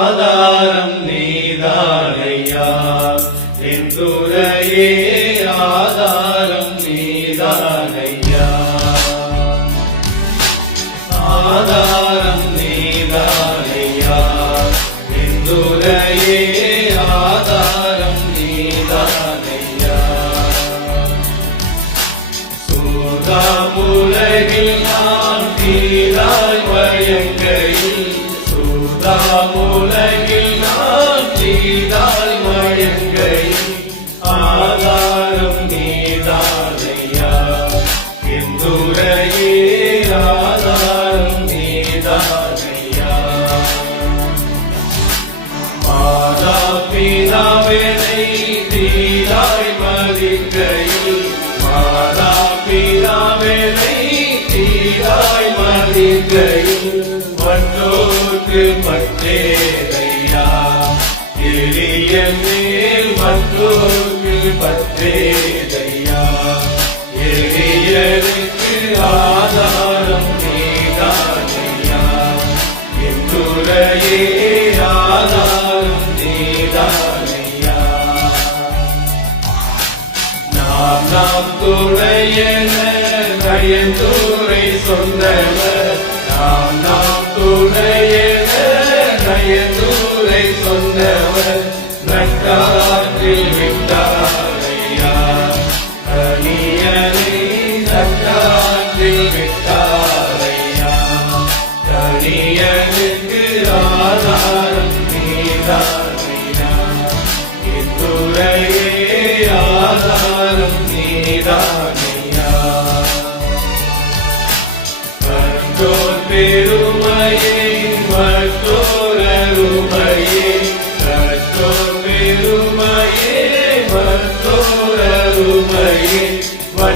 ஆதாரம் நீதானையா? என் துறையே ஆதாரம் நீதானையா? ஆதாரம் நீதானையா? என் துறையே ஆதாரம் நீதானையா? சூதா முலகில் நான் நீதாய் சூதாமுலகில் நான் தீராய் மயங்கையில் ஆதாரம் நீதானையா? எந்துரையே ஆதாரம் நீதானையா? மாதா பிதாவினை தீராய் மதிக்கையில் மாதா பிதாவினை தீராய் மதிக்கையில் மற்றோர்க்கு பற்றேதையா எளிய மேல் மற்றோர்க்கு பற்றேதையா எளியருக்கு ஆதாரம் நீதானையா? என்றுரையே ஆதாரம் நீதானையா? நாம் நாம் துணையன நயந்தூரை சொன்னவர் நயந்தூரை சொன்னவர் நட்டாற்றில் விட்டாரையா கனியனை நட்டாற்றில் விட்டாரையா கனியனுக்கு ஆதாரம் நீதானையா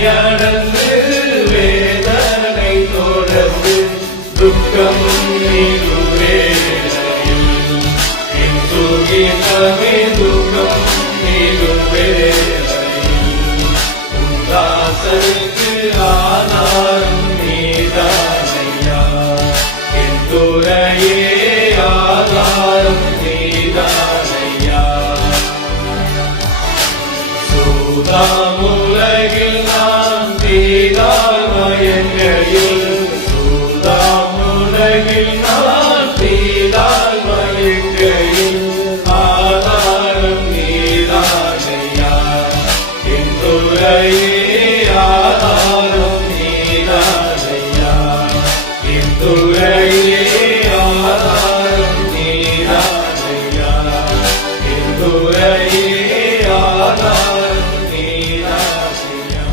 சோதனை அடர்ந்து வேதனை தொடர்ந்து துக்கம் நீருவேளையில் என் சுகிதமே துக்கம் நீருவேளையில் உல்லாசனுக்கு ஆதாரம் Hail